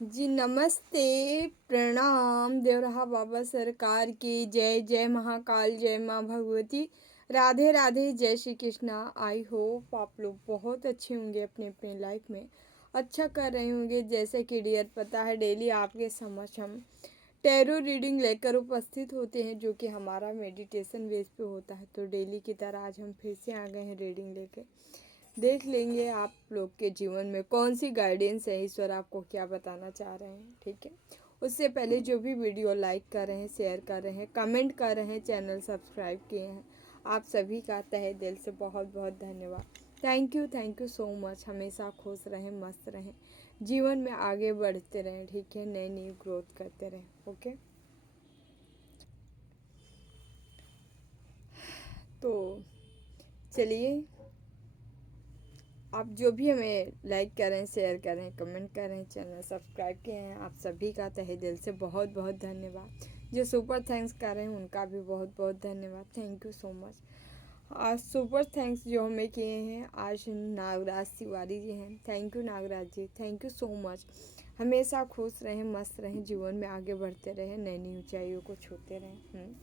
जी नमस्ते, प्रणाम। देवरहा बाबा सरकार की जय। जय महाकाल, जय माँ भगवती। राधे राधे, जय श्री कृष्णा। आई होप आप लोग बहुत अच्छे होंगे, अपने अपने लाइफ में अच्छा कर रहे होंगे। जैसे कि डियर पता है, डेली आपके समक्ष हम टैरो रीडिंग लेकर उपस्थित होते हैं, जो कि हमारा मेडिटेशन बेस पे होता है। तो डेली की तरह आज हम फिर से आ गए हैं रीडिंग लेके। देख लेंगे आप लोग के जीवन में कौन सी गाइडेंस है, ईश्वर आपको क्या बताना चाह रहे हैं। ठीक है, उससे पहले जो भी वीडियो लाइक कर रहे हैं, शेयर कर रहे हैं, कमेंट कर रहे हैं, चैनल सब्सक्राइब किए हैं, आप सभी का तहे दिल से बहुत बहुत धन्यवाद। Thank you so much. हमेशा खुश रहें, मस्त रहें, जीवन में आगे बढ़ते रहें। ठीक है, नई नई ग्रोथ करते रहें। ओके, तो चलिए, आप जो भी हमें लाइक करें, शेयर करें, कमेंट करें, चैनल सब्सक्राइब किए हैं, आप सभी का तहे दिल से बहुत बहुत धन्यवाद। जो सुपर थैंक्स कर रहे हैं उनका भी बहुत बहुत धन्यवाद। Thank you so much. आज सुपर थैंक्स जो हमें किए हैं, आज नागराज तिवारी जी हैं। Thank you Nagraj ji, thank you so much. हमेशा खुश रहें, मस्त रहें, जीवन में आगे बढ़ते रहें, नई नई ऊंचाइयों को छूते रहें।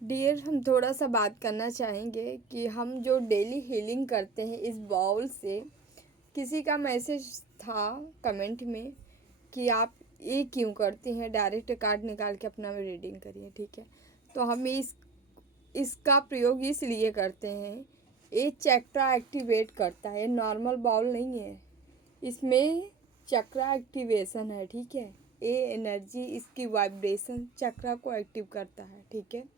डियर, हम थोड़ा सा बात करना चाहेंगे कि हम जो डेली हीलिंग करते हैं इस बाउल से, किसी का मैसेज था कमेंट में कि आप ये क्यों करती हैं, डायरेक्ट कार्ड निकाल के अपना रीडिंग करिए। ठीक है, तो हम इसका प्रयोग इसलिए करते हैं, ये चक्रा एक्टिवेट करता है, नॉर्मल बाउल नहीं है, इसमें चक्रा एक्टिवेशन है। ठीक है, ये एनर्जी, इसकी वाइब्रेशन चक्रा को एक्टिव करता है। ठीक है,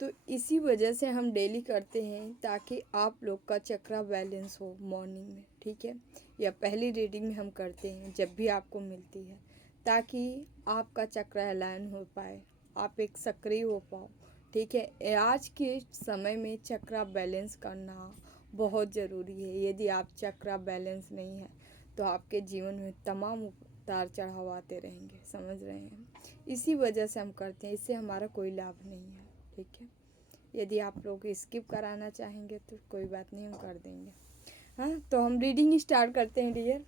तो इसी वजह से हम डेली करते हैं, ताकि आप लोग का चक्रा बैलेंस हो मॉर्निंग में। ठीक है, या पहली रीडिंग में हम करते हैं जब भी आपको मिलती है, ताकि आपका चक्रा अलाइन हो पाए, आप एक सक्रिय हो पाओ। ठीक है, आज के समय में चक्रा बैलेंस करना बहुत ज़रूरी है। यदि आप चक्रा बैलेंस नहीं है तो आपके जीवन में तमाम उतार चढ़ाव आते रहेंगे, समझ रहे हैं। इसी वजह से हम करते हैं, इससे हमारा कोई लाभ नहीं है। ठीक है, यदि आप लोग स्किप कराना चाहेंगे तो कोई बात नहीं, हम कर देंगे। हाँ, तो हम रीडिंग स्टार्ट करते हैं डियर।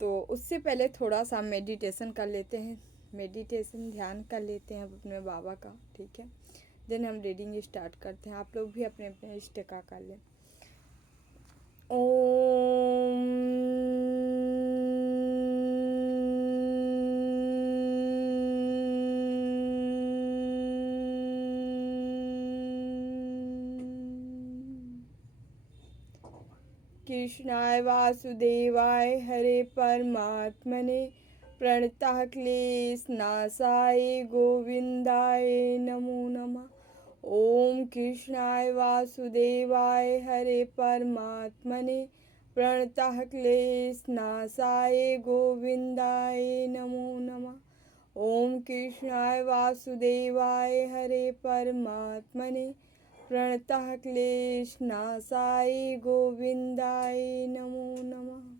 तो उससे पहले थोड़ा सा मेडिटेशन कर लेते हैं, मेडिटेशन ध्यान कर लेते हैं अपने बाबा का। ठीक है, देन हम रीडिंग स्टार्ट करते हैं। आप लोग भी अपने अपने इष्ट का कर लें। ओम कृष्णाय वासुदेवाय हरे परमात्मने प्रणतः क्लेशनाशाय गोविंदाय नमो नमः। ओम कृष्णाय वासुदेवाय हरे परमात्मने प्रणतः क्लेशनाशाय गोविंदाय नमो नमः। ओम कृष्णाय वासुदेवाय हरे परमात्मने प्रणतः क्लेशनाशाय गोविंदाय नमो नमः।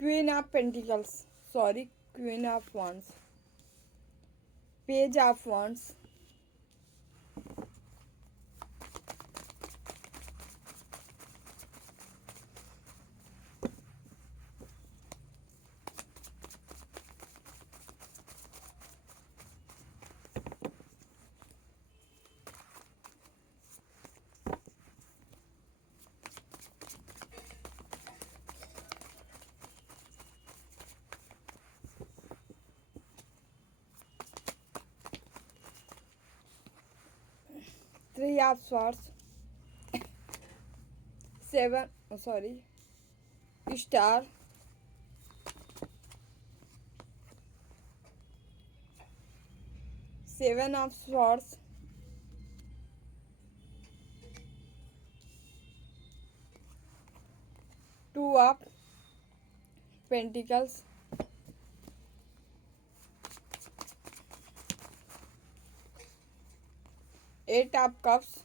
Queen of pentacles, sorry, queen of wands, page of wands, 3 of swords, 7, sorry, star, 7 of swords, 2 of pentacles, 8 of cups,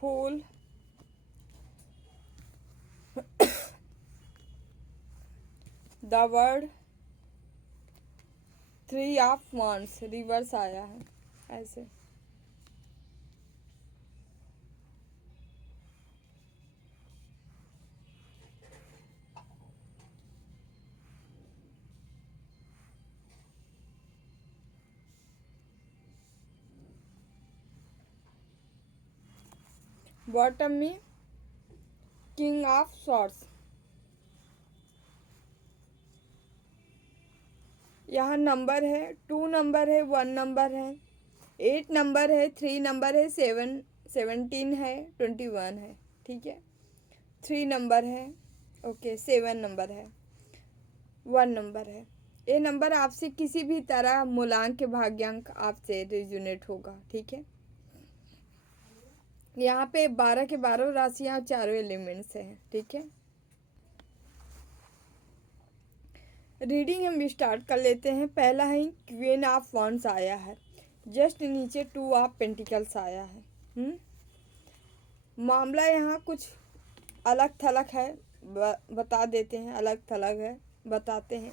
4, the word, 3 of wands reverse आया है ऐसे। बॉटम में किंग ऑफ सॉर्ड्स, यहाँ नंबर है, 2 नंबर है, 1 number है, 8 number है, 3 number है, 17 है, 21 है, ठीक है। 3 नंबर है, ओके, 7 नंबर है, 1 नंबर है। ये नंबर आपसे किसी भी तरह मूलांक के भाग्यांक आपसे रिजोनेट होगा, ठीक है। यहाँ पे 12 के 12 राशियाँ और चारों एलिमेंट्स हैं, ठीक है। रीडिंग हम स्टार्ट कर लेते हैं। पहला है क्वीन ऑफ वॉन्ड्स आया है, जस्ट नीचे 2 ऑफ पेंटिकल्स आया है। मामला यहाँ कुछ अलग थलग है, बता देते हैं, अलग थलग है, बताते हैं।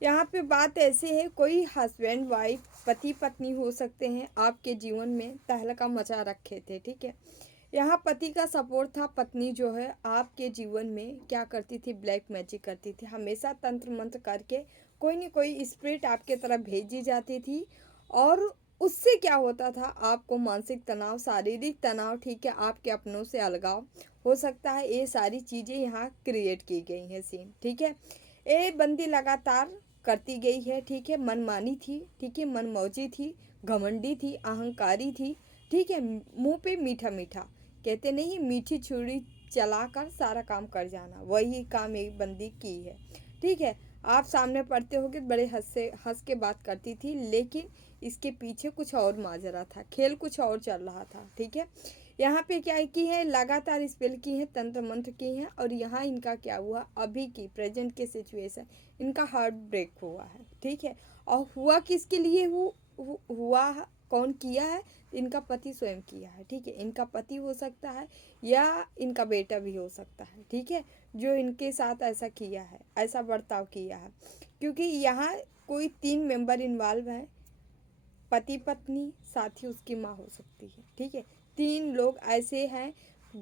यहाँ पे बात ऐसी है, कोई हस्बैंड वाइफ पति पत्नी हो सकते हैं, आपके जीवन में तहलका मचा रखे थे, ठीक है। यहाँ पति का सपोर्ट था, पत्नी जो है आपके जीवन में क्या करती थी, ब्लैक मैजिक करती थी, हमेशा तंत्र मंत्र करके कोई न कोई स्पिरिट आपके तरफ भेजी जाती थी, और उससे क्या होता था, आपको मानसिक तनाव, शारीरिक तनाव, ठीक है, आपके अपनों से अलगाव हो सकता है। ये सारी चीज़ें यहाँ क्रिएट की गई हैं सीन, ठीक है। ये बंदी लगातार करती गई है, ठीक है, मनमानी थी, ठीक है, मनमौजी थी, घमंडी थी, अहंकारी थी, ठीक है, मुंह पे मीठा मीठा, कहते नहीं मीठी छुरी चलाकर सारा काम कर जाना, वही काम एक बंदी की है, ठीक है। आप सामने पढ़ते हो कि बड़े हंस के बात करती थी, लेकिन इसके पीछे कुछ और माजरा था, खेल कुछ और चल रहा था, ठीक है। यहाँ पे क्या की है, लगातार स्पेल की है, तंत्र मंत्र की है, और यहाँ इनका क्या हुआ, अभी की प्रेजेंट के सिचुएशन, इनका हार्ट ब्रेक हुआ है, ठीक है। और हुआ किसके लिए हुआ कौन किया है, इनका पति स्वयं किया है, ठीक है। इनका पति हो सकता है या इनका बेटा भी हो सकता है, ठीक है, जो इनके साथ ऐसा किया है, ऐसा बर्ताव किया है, क्योंकि यहाँ कोई 3 मेंबर इन्वॉल्व हैं, पति पत्नी, साथ ही उसकी माँ हो सकती है, ठीक है। 3 लोग ऐसे हैं,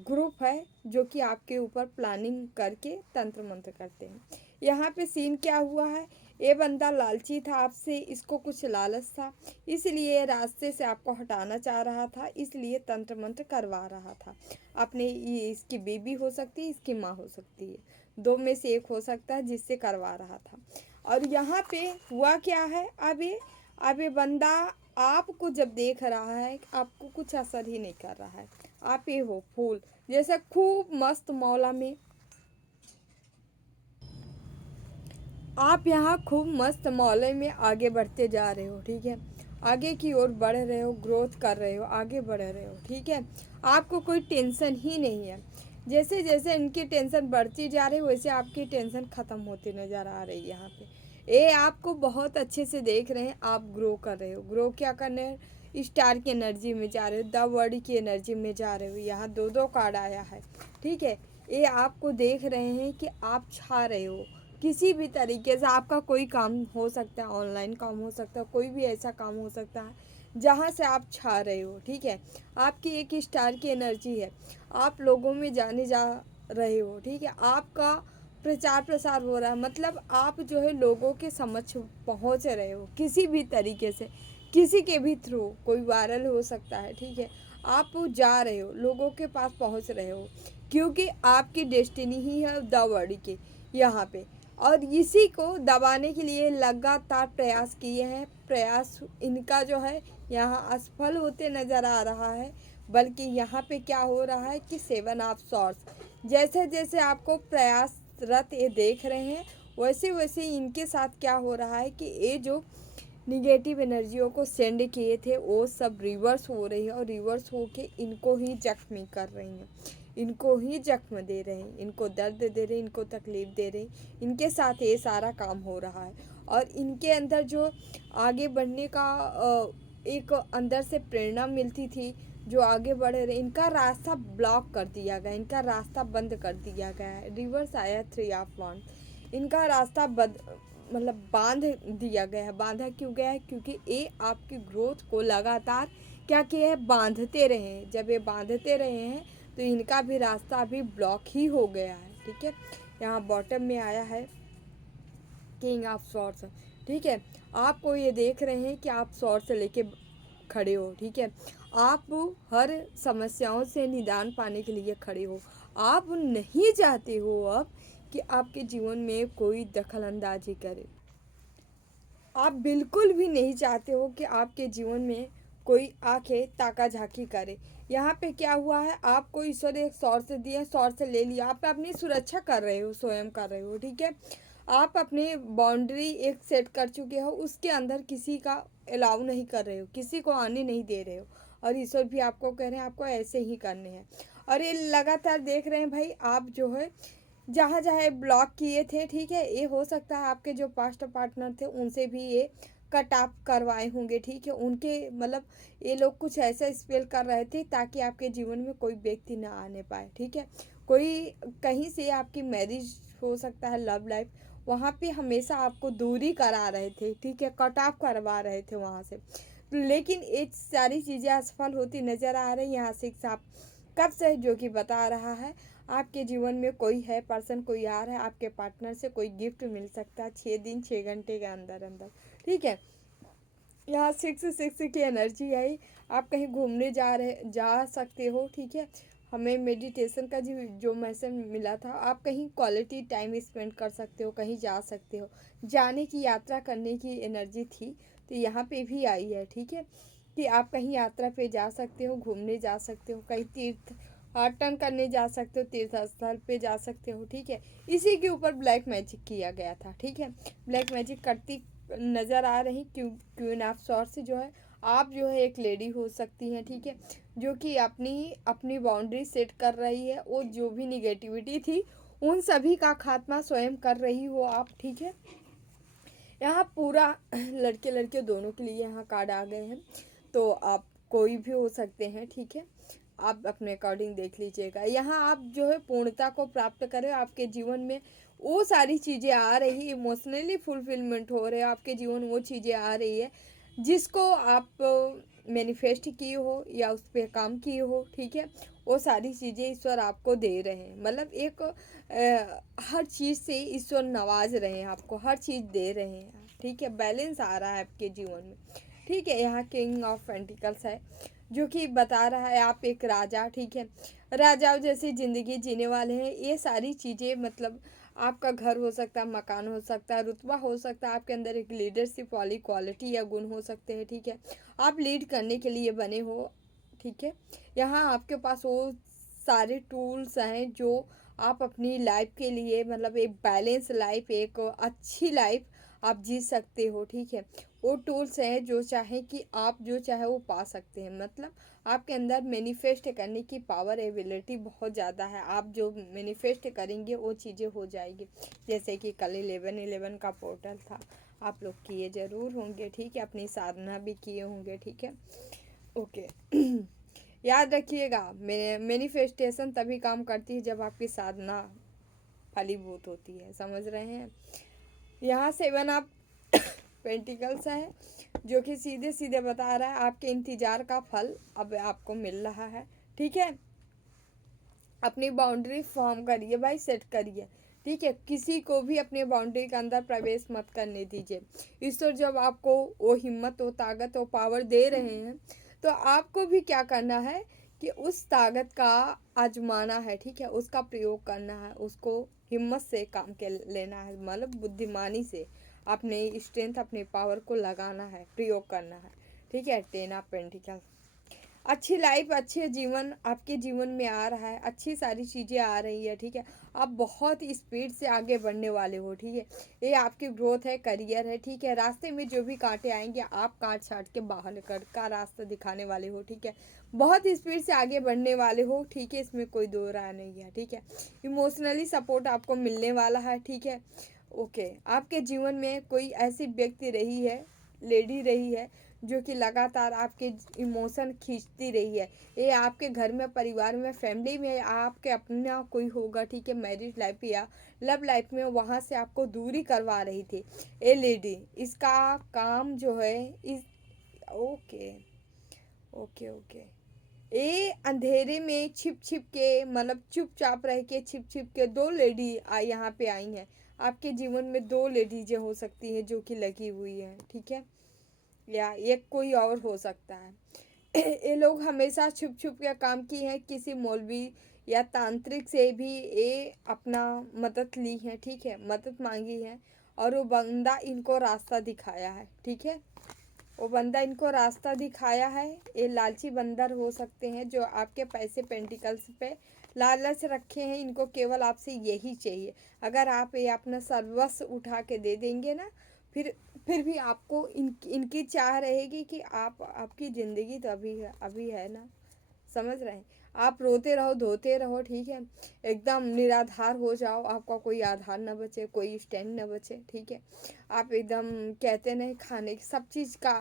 ग्रुप है जो कि आपके ऊपर प्लानिंग करके तंत्र मंत्र करते हैं। यहाँ पे सीन क्या हुआ है, ये बंदा लालची था आपसे, इसको कुछ लालच था, इसलिए रास्ते से आपको हटाना चाह रहा था, इसलिए तंत्र मंत्र करवा रहा था। अपने ये इसकी बीवी हो सकती है, इसकी माँ हो सकती है, 2 में से एक हो सकता है जिससे करवा रहा था। और यहाँ पे हुआ क्या है, अब ये बंदा आपको जब देख रहा है, आपको कुछ असर ही नहीं कर रहा है। आप ये हो फूल जैसे खूब मस्त मौला में, आप यहाँ खूब मस्त मौले में आगे बढ़ते जा रहे हो, ठीक है, आगे की ओर बढ़ रहे हो, ग्रोथ कर रहे हो, आगे बढ़ रहे हो, ठीक है। आपको कोई टेंशन ही नहीं है। जैसे जैसे इनकी टेंशन बढ़ती जा रही है, वैसे आपकी टेंशन ख़त्म होती नज़र आ रही है। यहाँ पे ये आपको बहुत अच्छे से देख रहे हैं, आप ग्रो कर रहे हो। ग्रो क्या करने हैं, स्टार की एनर्जी में जा रहे हो, द वर्ड की एनर्जी में जा रहे हो। यहाँ 2 कार्ड आया है, ठीक है। ये आपको देख रहे हैं कि आप छा रहे हो किसी भी तरीके से। आपका कोई काम हो सकता है, ऑनलाइन काम हो सकता है, कोई भी ऐसा काम हो सकता है जहाँ से आप छा रहे हो, ठीक है। आपकी एक स्टार की एनर्जी है, आप लोगों में जाने जा रहे हो, ठीक है। आपका प्रचार प्रसार हो रहा है, मतलब आप जो है लोगों के समक्ष पहुँच रहे हो किसी भी तरीके से, किसी के भी थ्रू कोई वायरल हो सकता है, ठीक है। आप जा रहे हो, लोगों के पास पहुंच रहे हो, क्योंकि आपकी डेस्टिनी ही है द वर्ल्ड की यहाँ पे। और इसी को दबाने के लिए लगातार प्रयास किए हैं, प्रयास इनका जो है यहाँ असफल होते नज़र आ रहा है। बल्कि यहाँ पे क्या हो रहा है कि 7 ऑफ सॉर्ड्स, जैसे जैसे आपको प्रयासरत ये देख रहे हैं, वैसे वैसे इनके साथ क्या हो रहा है कि ये जो निगेटिव एनर्जियों को सेंड किए थे वो सब रिवर्स हो रही है, और रिवर्स होके इनको ही जख्मी कर रही हैं, इनको ही जख्म दे रहे हैं, इनको दर्द दे रहे हैं, इनको तकलीफ़ दे रहे हैं। इनके साथ ये सारा काम हो रहा है। और इनके अंदर जो आगे बढ़ने का एक अंदर से प्रेरणा मिलती थी, जो आगे बढ़ रहे, इनका रास्ता ब्लॉक कर दिया गया, इनका रास्ता बंद कर दिया गया है। रिवर्स आया 3 ऑफ वांड, इनका रास्ता मतलब बांध दिया गया है। बांधा क्यों गया है? क्योंकि ये आपकी ग्रोथ को लगातार क्या किया है, बांधते रहे हैं। जब ये बांधते रहे हैं तो इनका भी रास्ता अभी ब्लॉक ही हो गया है, ठीक है। यहाँ बॉटम में आया है किंग ऑफ सॉर्ड्स, ठीक है। आपको ये देख रहे हैं कि आप सॉर्ड्स लेके खड़े हो, ठीक है। आप हर समस्याओं से निदान पाने के लिए खड़े हो। आप नहीं चाहते हो अब कि आपके जीवन में कोई दखल अंदाजी करे। आप बिल्कुल भी नहीं चाहते हो कि आपके जीवन में कोई आके ताका झाकी करे। यहाँ पे क्या हुआ है, आपको ईश्वर एक सोर्स दिया, सोर्स से ले लिया, आप अपनी सुरक्षा कर रहे हो, स्वयं कर रहे हो, ठीक है। आप अपनी बाउंड्री एक सेट कर चुके हो, उसके अंदर किसी का अलाउ नहीं कर रहे हो, किसी को आने नहीं दे रहे हो। और ईश्वर भी आपको कह रहे हैं आपको ऐसे ही करने हैं। और ये लगातार देख रहे हैं भाई, आप जो है जहाँ जहाँ ब्लॉक किए थे, ठीक है। ये हो सकता है आपके जो पास्ट पार्टनर थे उनसे भी ये कट ऑफ करवाए होंगे, ठीक है। उनके मतलब ये लोग कुछ ऐसा स्पेल कर रहे थे ताकि आपके जीवन में कोई व्यक्ति ना आने पाए, ठीक है। कोई कहीं से आपकी मैरिज हो सकता है, लव लाइफ, वहाँ पे हमेशा आपको दूरी करा रहे थे, ठीक है, कट ऑफ करवा रहे थे वहाँ से। लेकिन ये सारी चीज़ें असफल होती नज़र आ रही। यहाँ से साफ कब से जो कि बता रहा है आपके जीवन में कोई है पर्सन, कोई आ रहा है, आपके पार्टनर से कोई गिफ्ट मिल सकता है 6 दिन 6 घंटे के अंदर अंदर, ठीक है। यहाँ 6 की एनर्जी आई। आप कहीं घूमने जा सकते हो, ठीक है। हमें मेडिटेशन का जो मैसेज मिला था, आप कहीं क्वालिटी टाइम स्पेंड कर सकते हो, कहीं जा सकते हो, जाने की यात्रा करने की एनर्जी थी, तो यहाँ पे भी आई है, ठीक है। कि आप कहीं यात्रा पे जा सकते हो, घूमने जा सकते हो, कहीं तीर्थ टर्न करने जा सकते हो, तीर्थ स्थल पे जा सकते हो, ठीक है। इसी के ऊपर ब्लैक मैजिक किया गया था, ठीक है। ब्लैक मैजिक करती नज़र आ रही क्वीन ऑफ सॉर्ड्स जो है, आप जो है एक लेडी हो सकती हैं, ठीक है, जो कि अपनी अपनी बाउंड्री सेट कर रही है। वो जो भी निगेटिविटी थी उन सभी का खात्मा स्वयं कर रही हो आप, ठीक है। यहाँ पूरा लड़के लड़के दोनों के लिए यहाँ कार्ड आ गए हैं, तो आप कोई भी हो सकते हैं, ठीक है। आप अपने अकॉर्डिंग देख लीजिएगा। यहाँ आप जो है पूर्णता को प्राप्त करें, आपके जीवन में वो सारी चीज़ें आ रही, इमोशनली फुलफिलमेंट हो रहे हो आपके जीवन, वो चीज़ें आ रही है जिसको आप मैनिफेस्ट किए हो या उस पर काम किए हो, ठीक है। वो सारी चीज़ें ईश्वर आपको दे रहे हैं, मतलब एक हर चीज़ से ईश्वर नवाज रहे हैं आपको, हर चीज़ दे रहे हैं, ठीक है। बैलेंस आ रहा है आपके जीवन में, ठीक है। यहाँ किंग ऑफ पेंटिकल्स है, जो कि बता रहा है आप एक राजा, ठीक है, राजाओं जैसी ज़िंदगी जीने वाले हैं। ये सारी चीज़ें मतलब आपका घर हो सकता है, मकान हो सकता है, रुतबा हो सकता है, आपके अंदर एक लीडरशिप वाली क्वालिटी या गुण हो सकते हैं, ठीक है। आप लीड करने के लिए बने हो, ठीक है। यहाँ आपके पास वो सारे टूल्स हैं जो आप अपनी लाइफ के लिए मतलब एक बैलेंस लाइफ, एक अच्छी लाइफ आप जी सकते हो, ठीक है। वो टूल्स हैं जो चाहे कि आप जो चाहे वो पा सकते हैं, मतलब आपके अंदर मैनिफेस्ट करने की पावर एबिलिटी बहुत ज़्यादा है। आप जो मैनिफेस्ट करेंगे वो चीज़ें हो जाएगी। जैसे कि कल 11/11 का पोर्टल था, आप लोग किए ज़रूर होंगे, ठीक है। अपनी साधना भी किए होंगे, ठीक है, ओके। याद रखिएगा, मैनिफेस्टेशन तभी काम करती है जब आपकी साधना फलीभूत होती है, समझ रहे हैं। यहाँ 7 ऑफ पेंटिकल्स है, जो कि सीधे सीधे बता रहा है आपके इंतजार का फल अब आपको मिल रहा है, ठीक है। अपनी बाउंड्री फॉर्म करिए भाई, सेट करिए, ठीक है, किसी को भी अपने बाउंड्री के अंदर प्रवेश मत करने दीजिए। ईश्वर जब आपको वो हिम्मत, वो ताकत, वो पावर दे रहे हैं, तो आपको भी क्या करना है कि उस ताकत का आजमाना है, ठीक है, उसका प्रयोग करना है, उसको हिम्मत से काम के लेना है, मतलब बुद्धिमानी से अपने स्ट्रेंथ, अपने पावर को लगाना है, प्रयोग करना है, ठीक है। 10 ऑफ पेंटिकल, अच्छी लाइफ, अच्छे जीवन आपके जीवन में आ रहा है, अच्छी सारी चीज़ें आ रही है, ठीक है। आप बहुत स्पीड से आगे बढ़ने वाले हो, ठीक है। ये आपकी ग्रोथ है, करियर है, ठीक है। रास्ते में जो भी कांटे आएंगे आप काट छाट के बाहर कर का रास्ता दिखाने वाले हो, ठीक है। बहुत स्पीड से आगे बढ़ने वाले हो, ठीक है, इसमें कोई दो राय नहीं है, ठीक है। इमोशनली सपोर्ट आपको मिलने वाला है, ठीक है। ओके, आपके जीवन में कोई ऐसी व्यक्ति रही है, लेडी रही है, जो कि लगातार आपके इमोशन खींचती रही है। ये आपके घर में, परिवार में, फैमिली में आपके अपना कोई होगा, ठीक है, मैरिज लाइफ या लव लाइफ में, वहाँ से आपको दूरी करवा रही थी ये लेडी। इसका काम जो है इस ओके ओके ओके, ये अंधेरे में छिप छिप के, मतलब चुपचाप रह के, छिप छिप के दो लेडी यहाँ पे आई हैं। आपके जीवन में दो लेडीजें हो सकती हैं जो कि लगी हुई हैं, ठीक है, या एक कोई और हो सकता है। ये लोग हमेशा छुप छुप के काम की हैं, किसी मौलवी या तांत्रिक से भी ये अपना मदद ली है, ठीक है, मदद मांगी है, और वो बंदा इनको रास्ता दिखाया है, ठीक है। वो बंदा इनको रास्ता दिखाया है। ये लालची बंदर हो सकते हैं जो आपके पैसे, पेंटिकल्स पे लालच रखे हैं। इनको केवल आपसे यही चाहिए। अगर आप ये अपना सर्वस्व उठा के दे देंगे ना, फिर भी आपको इनकी चाह रहेगी कि आप, आपकी ज़िंदगी तो अभी है ना, समझ रहे हैं। आप रोते रहो, धोते रहो, ठीक है, एकदम निराधार हो जाओ, आपका कोई आधार न बचे, कोई स्टैंड न बचे, ठीक है। आप एकदम कहते नहीं, खाने की सब चीज़ का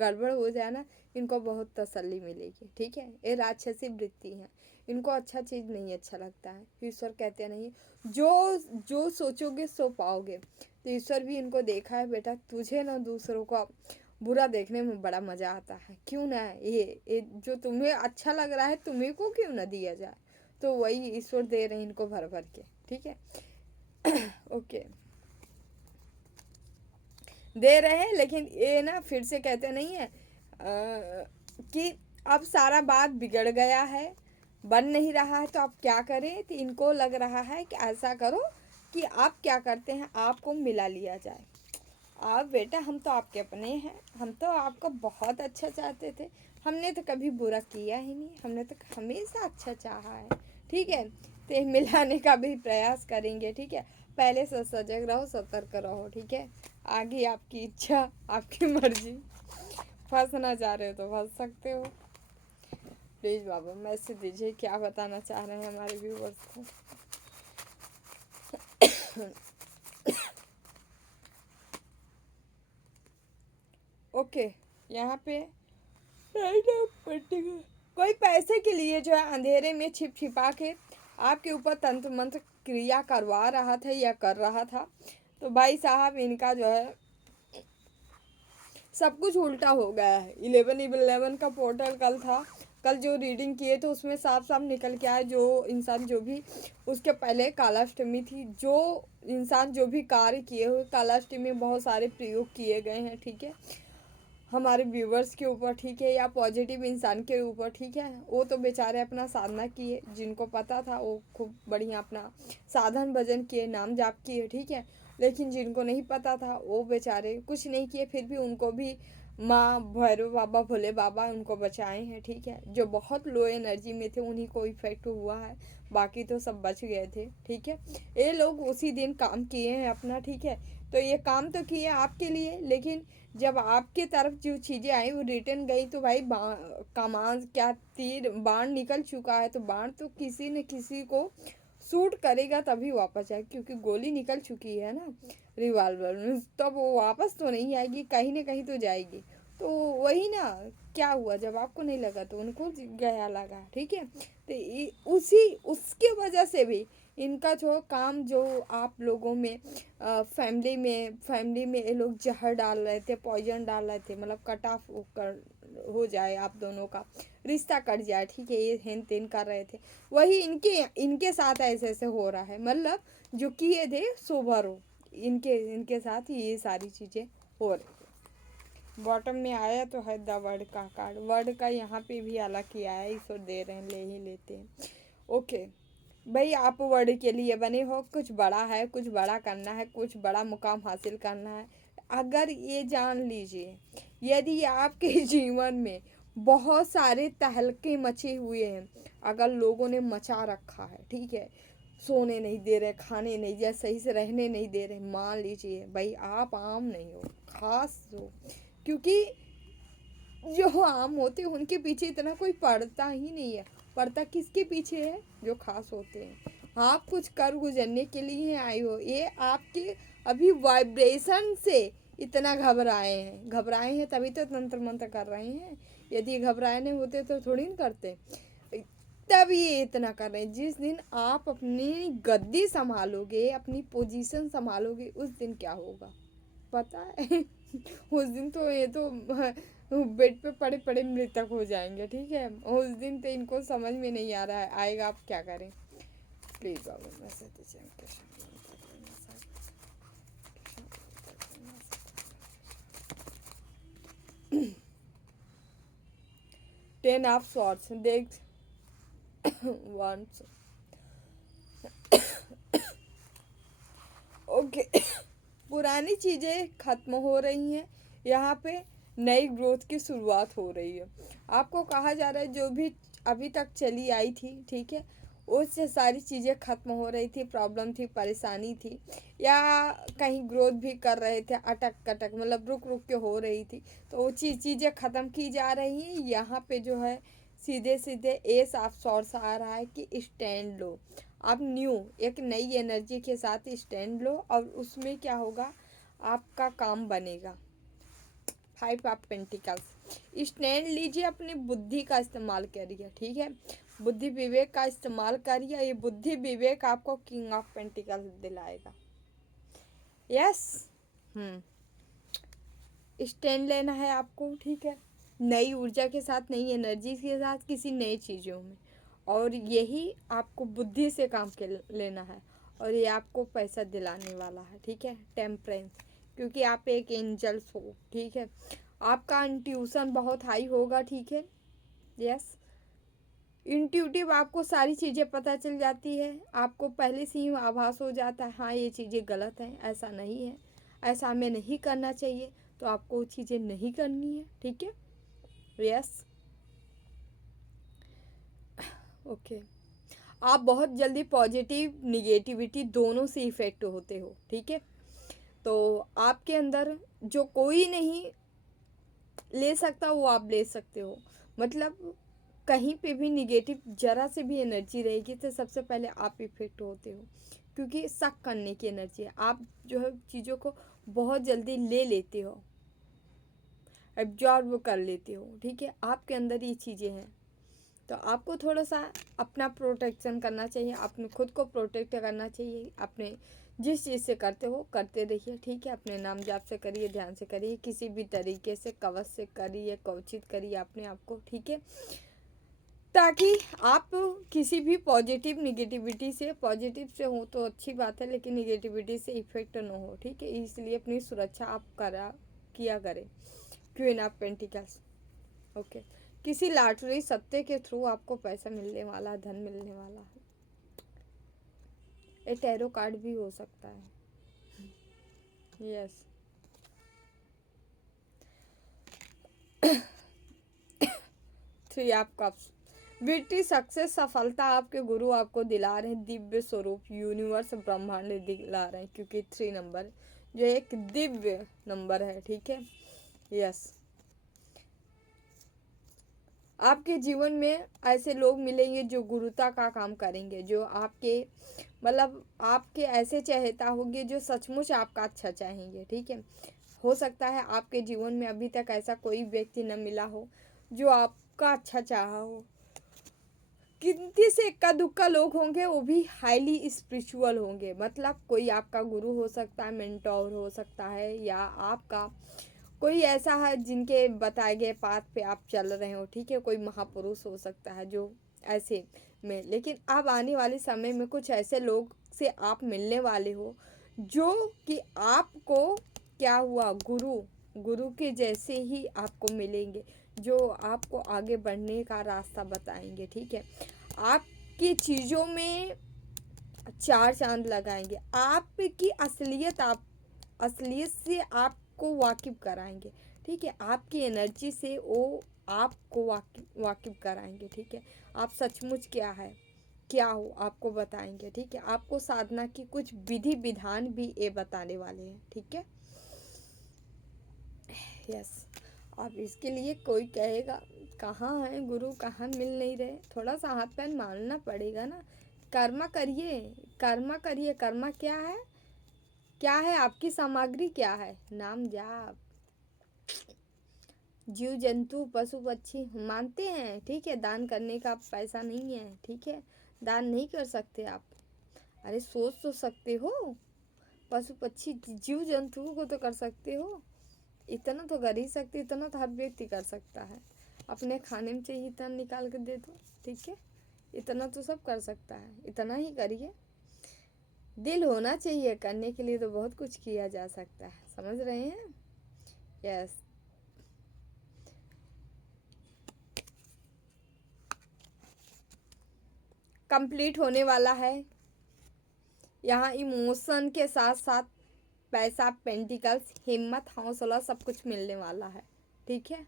गड़बड़ हो जाए ना, इनको बहुत तसल्ली मिलेगी, ठीक है। ये राक्षसी वृत्ति है, इनको अच्छा चीज़ नहीं अच्छा लगता है। ईश्वर कहते नहीं, जो जो सोचोगे सो पाओगे। तो ईश्वर भी इनको देखा है, बेटा तुझे ना दूसरों का बुरा देखने में बड़ा मज़ा आता है, क्यों ना ये जो तुम्हें अच्छा लग रहा है तुम्हें को क्यों ना दिया जाए। तो वही ईश्वर दे रहे हैं इनको भर भर के, ठीक है। ओके, दे रहे हैं, लेकिन ये ना फिर से कहते नहीं है कि अब सारा बात बिगड़ गया है, बन नहीं रहा है, तो आप क्या करें। तो इनको लग रहा है कि ऐसा करो कि आप क्या करते हैं, आपको मिला लिया जाए। आप बेटा, हम तो आपके अपने हैं, हम तो आपको बहुत अच्छा चाहते थे, हमने तो कभी बुरा किया ही नहीं, हमने तो हमेशा अच्छा चाहा है, ठीक है। तो मिलाने का भी प्रयास करेंगे, ठीक है। पहले से सजग रहो, सतर्क रहो, ठीक है। आगे आपकी इच्छा, आपकी मर्जी। फंसना चाह रहे हो तो फंस सकते हो। प्लीज़ बाबा मैसेज दीजिए, क्या बताना चाह रहे हैं हमारे व्यूवर्स को। ओके, यहाँ पे कोई पैसे के लिए जो है अंधेरे में छिप छिपा के आपके ऊपर तंत्र मंत्र क्रिया करवा रहा था या कर रहा था। तो भाई साहब इनका जो है सब कुछ उल्टा हो गया है। 11/11 का पोर्टल कल था, कल जो रीडिंग किए तो उसमें साफ साफ निकल के आया, जो इंसान जो भी, उसके पहले कालाष्टमी थी, जो इंसान जो भी कार्य किए हुए कालाष्टमी में बहुत सारे प्रयोग किए गए हैं, ठीक है, हमारे व्यूवर्स के ऊपर, ठीक है, या पॉजिटिव इंसान के ऊपर, ठीक है। वो तो बेचारे अपना साधना किए, जिनको पता था वो खूब बढ़िया अपना साधन भजन किए, नाम जाप किए, ठीक है। लेकिन जिनको नहीं पता था वो बेचारे कुछ नहीं किए, फिर भी उनको भी माँ भैरव बाबा, भोले बाबा उनको बचाए हैं, ठीक है। जो बहुत लो एनर्जी में थे उन्हीं को इफेक्ट हुआ है, बाकी तो सब बच गए थे, ठीक है। ये लोग उसी दिन काम किए हैं अपना, ठीक है। तो ये काम तो किए आपके लिए, लेकिन जब आपके तरफ जो चीज़ें आई वो रिटर्न गई, तो भाई कमान क्या, तीर बाण निकल चुका है, तो बाण तो किसी न किसी को सूट करेगा तभी वापस आए, क्योंकि गोली निकल चुकी है ना रिवॉल्वर में, तब वो वापस तो नहीं आएगी, कहीं ना कहीं तो जाएगी। तो वही ना, क्या हुआ जब आपको नहीं लगा तो उनको गया लगा, ठीक है। तो उसी उसके वजह से भी इनका जो काम जो आप लोगों में फैमिली में ये लोग जहर डाल रहे थे, पॉइजन डाल रहे थे, मतलब कट ऑफ कर हो जाए आप दोनों का रिश्ता कट जाए, ठीक है, ये हेन तेन कर रहे थे। वही इनके इनके साथ ऐसे ऐसे हो रहा है, मतलब जो किए थे सोबर हो, इनके साथ ये सारी चीज़ें हो रही। बॉटम में आया तो है द वर्ड का कार्ड, वर्ड का यहाँ पे भी अलग किया है, इसको दे रहे हैं, ले ही लेते हैं। ओके भाई, आप वर्ड के लिए बने हो, कुछ बड़ा है, कुछ बड़ा करना है, कुछ बड़ा मुकाम हासिल करना है। अगर ये जान लीजिए, यदि आपके जीवन में बहुत सारे तहलके मचे हुए हैं, अगर लोगों ने मचा रखा है, ठीक है, सोने नहीं दे रहे, खाने नहीं दे, सही से रहने नहीं दे रहे, मान लीजिए भाई आप आम नहीं हो, खास हो, क्योंकि जो आम होते हैं उनके पीछे इतना कोई पड़ता ही नहीं है। पड़ता किसके पीछे है? जो खास होते हैं। आप कुछ कर गुजरने के लिए आए हो, ये आपके अभी वाइब्रेशन से इतना घबराए हैं तभी तो तंत्र मंत्र कर रहे हैं। यदि घबराए नहीं होते तो थोड़ी ना करते, तभी ये इतना कर रहे हैं। जिस दिन आप अपनी गद्दी संभालोगे, अपनी पोजीशन संभालोगे, उस दिन क्या होगा पता है? उस दिन तो ये तो बेड पे पड़े पड़े मृतक हो जाएंगे, ठीक है। उस दिन तो इनको समझ में नहीं आ रहा है, आएगा आप क्या करें। प्लीज बाबू मैसेज 10 ऑफ सॉर्ट्स देख वंस। ओके पुरानी चीज़ें खत्म हो रही हैं, यहाँ पे नई ग्रोथ की शुरुआत हो रही है। आपको कहा जा रहा है जो भी अभी तक चली आई थी, ठीक है, उससे सारी चीज़ें खत्म हो रही थी, प्रॉब्लम थी, परेशानी थी, या कहीं ग्रोथ भी कर रहे थे, अटक कटक मतलब रुक रुक के हो रही थी, तो वो चीज़ें ख़त्म की जा रही हैं। यहाँ पे जो है सीधे सीधे एस ऑफ सॉर्ट्स आ रहा है कि स्टैंड लो, आप न्यू एक नई एनर्जी के साथ स्टैंड लो, और उसमें क्या होगा, आपका काम बनेगा। 5 ऑफ पेंटिकल्स, स्टैंड लीजिए, अपनी बुद्धि का इस्तेमाल करिए, ठीक है, बुद्धि विवेक का इस्तेमाल करिए। ये बुद्धि विवेक आपको किंग ऑफ पेंटिकल्स दिलाएगा। यस, स्टैंड लेना है आपको, ठीक है, नई ऊर्जा के साथ, नई एनर्जी के साथ, किसी नई चीज़ों में, और यही आपको बुद्धि से काम के लेना है, और ये आपको पैसा दिलाने वाला है, ठीक है। टेम्परेंस, क्योंकि आप एक एंजल्स हो, ठीक है, आपका इंट्यूशन बहुत हाई होगा, ठीक है। यस, इंट्यूटिव, आपको सारी चीज़ें पता चल जाती है, आपको पहले से ही आभास हो जाता है, हाँ ये चीज़ें गलत हैं, ऐसा नहीं है, ऐसा हमें नहीं करना चाहिए, तो आपको वो चीज़ें नहीं करनी है, ठीक है। यस, ओके, आप बहुत जल्दी पॉजिटिव निगेटिविटी दोनों से इफ़ेक्ट होते हो, ठीक है। तो आपके अंदर जो कोई नहीं ले सकता वो आप ले सकते हो, मतलब कहीं पे भी निगेटिव जरा से भी एनर्जी रहेगी तो सबसे पहले आप इफेक्ट होते हो, क्योंकि शक करने की एनर्जी है। आप जो है चीज़ों को बहुत जल्दी ले लेते हो, एब्जॉर्ब कर लेते हो, ठीक है, आपके अंदर ये चीज़ें हैं। तो आपको थोड़ा सा अपना प्रोटेक्शन करना चाहिए, अपने खुद को प्रोटेक्ट करना चाहिए, अपने जिस चीज़ से करते हो करते रहिए, ठीक है। अपने नाम जाप से करिए, ध्यान से करिए, किसी भी तरीके से कवच से करिए, कवचित करिए अपने आप को, ठीक है, ताकि आप किसी भी पॉजिटिव निगेटिविटी से, पॉजिटिव से हो तो अच्छी बात है, लेकिन निगेटिविटी से इफेक्ट ना हो, ठीक है। इसलिए अपनी सुरक्षा आप किया करें। क्वीन ऑफ पेंटिकल्स, ओके, किसी लॉटरी सट्टे के थ्रू आपको पैसा मिलने वाला, धन मिलने वाला है। ये टैरो कार्ड भी हो सकता है। Yes, 3 of cups, victory, success, सफलता आपके गुरु आपको दिला रहे हैं, दिव्य स्वरूप यूनिवर्स ब्रह्मांड दिला रहे हैं, क्योंकि 3 नंबर जो एक दिव्य नंबर है, ठीक है। यस, आपके जीवन में ऐसे लोग मिलेंगे जो गुरुता का काम करेंगे, जो आपके मतलब आपके ऐसे चाहता होंगे जो सचमुच आपका अच्छा चाहेंगे, ठीक है। हो सकता है आपके जीवन में अभी तक ऐसा कोई व्यक्ति न मिला हो जो आपका अच्छा चाहा हो, गिनती से इक्का दुक्का लोग होंगे, वो भी हाईली स्पिरिचुअल होंगे। मतलब कोई आपका गुरु हो सकता है, मेंटोर हो सकता है, या आपका कोई ऐसा है जिनके बताए गए पाथ पे आप चल रहे हो, ठीक है। कोई महापुरुष हो सकता है जो ऐसे में। लेकिन अब आने वाले समय में कुछ ऐसे लोग से आप मिलने वाले हो जो कि आपको क्या हुआ, गुरु गुरु के जैसे ही आपको मिलेंगे, जो आपको आगे बढ़ने का रास्ता बताएंगे, ठीक है। आपकी चीज़ों में चार चांद लगाएंगे, आपकी असलियत, आप असलियत से आपको वाकिफ कराएंगे, ठीक है। आपकी एनर्जी से वो आपको वाकिफ कराएंगे, ठीक है। आप सचमुच क्या है, क्या हो, आपको बताएंगे, ठीक है। आपको साधना की कुछ विधि विधान भी ये बताने वाले हैं, ठीक है। यस। अब इसके लिए कोई कहेगा कहाँ है गुरु, कहाँ मिल नहीं रहे, थोड़ा सा हाथ पैर मारना पड़ेगा ना। कर्मा करिए, कर्मा करिए। कर्मा क्या है, क्या है आपकी सामग्री, क्या है, नाम जाप। जीव जंतु पशु पक्षी मानते हैं, ठीक है। दान करने का पैसा नहीं है, ठीक है। दान नहीं कर सकते आप, अरे सोच तो सकते हो। पशु पक्षी जीव जंतुओं को तो कर सकते हो, इतना तो कर ही सकते, इतना तो हर व्यक्ति कर सकता है। अपने खाने में चाहिए इतना निकाल के दे दो, ठीक है। इतना तो सब कर सकता है, इतना ही करिए। दिल होना चाहिए करने के लिए, तो बहुत कुछ किया जा सकता है, समझ रहे हैं। यस। कंप्लीट होने वाला है। यहाँ इमोशन के साथ साथ पैसा, पेंटिकल्स, हिम्मत, हौसला सब कुछ मिलने वाला है, ठीक है।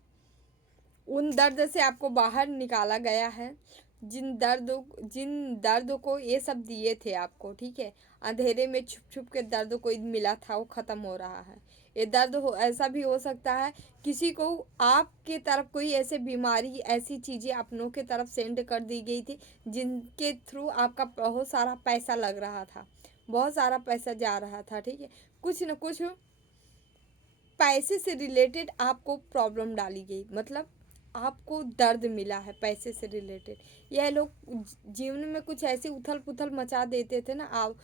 उन दर्द से आपको बाहर निकाला गया है, जिन दर्दों को ये सब दिए थे आपको, ठीक है। अंधेरे में छुप छुप के दर्द को मिला था, वो ख़त्म हो रहा है। ये दर्द हो, ऐसा भी हो सकता है किसी को आपके तरफ कोई ऐसे बीमारी, ऐसी चीज़ें अपनों के तरफ सेंड कर दी गई थी जिनके थ्रू आपका बहुत सारा पैसा लग रहा था, बहुत सारा पैसा जा रहा था, ठीक है। कुछ न कुछ पैसे से रिलेटेड आपको प्रॉब्लम डाली गई, मतलब आपको दर्द मिला है पैसे से रिलेटेड। यह लोग जीवन में कुछ ऐसी उथल पुथल मचा देते थे ना,